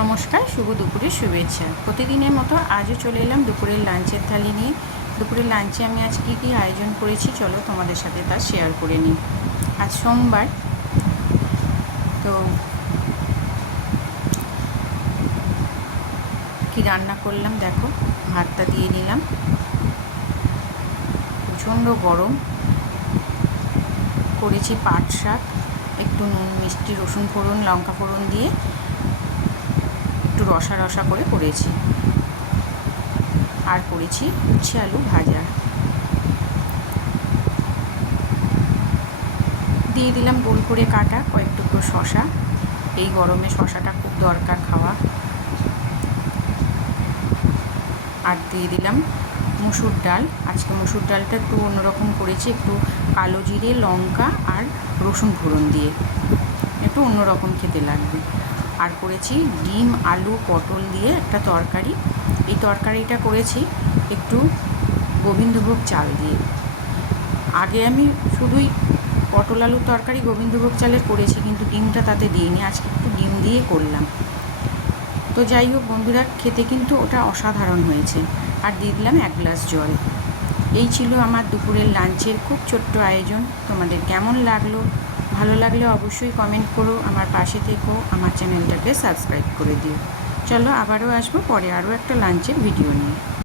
নমস্কার, শুভ দুপুরের শুভেচ্ছা। প্রতিদিনের মতো আজও চলে এলাম দুপুরের লাঞ্চের থালি নিয়ে। দুপুরের লাঞ্চে আমি আজ কী আয়োজন করেছি চলো তোমাদের সাথে তা শেয়ার করে নিই। আজ সোমবার, তো কি রান্না করলাম দেখো। ভাতটা দিয়ে নিলাম, প্রচণ্ড গরম। করেছি পাট শাক, একটু নুন মিষ্টি রসুন ফোড়ন লঙ্কা ফোড়ন দিয়ে একটু রসা রসা করে করেছি। আর করেছি উচ্ছে আলু ভাজা। দিয়ে দিলাম গোল করে কাটা কয়েক টুকরো শশা। এই গরমে শশাটা খুব দরকার খাওয়া। আর দিয়ে দিলাম মুসুর ডাল। আজকে মুসুর ডালটা একটু অন্যরকম করেছি, একটু কালো জিরে লঙ্কা আর রসুন ফোড়ন দিয়ে, একটু অন্যরকম খেতে লাগবে। আর করেছি ডিম আলু পটল দিয়ে একটা তরকারি। এই তরকারিটা করেছি একটু গোবিন্দভোগ চাল দিয়ে। আগে আমি শুধুই পটল আলুর তরকারি গোবিন্দভোগ চালের করেছি, কিন্তু ডিমটা তাতে দিইনি। আজকে একটু ডিম দিয়ে করলাম। তো যাই হোক বন্ধুরা, খেতে কিন্তু ওটা অসাধারণ হয়েছে। আর দিয়ে দিলাম 1 গ্লাস জল। এই ছিল আমার দুপুরের লাঞ্চের খুব ছোট্ট আয়োজন। তোমাদের কেমন লাগলো? ভালো লাগলে অবশ্যই কমেন্ট করো, আমার পাশে থেকো, আমার চ্যানেলটাকে সাবস্ক্রাইব করে দিও। চলো আবারও আসবো পরে আরও একটা লাঞ্চের ভিডিও নিয়ে।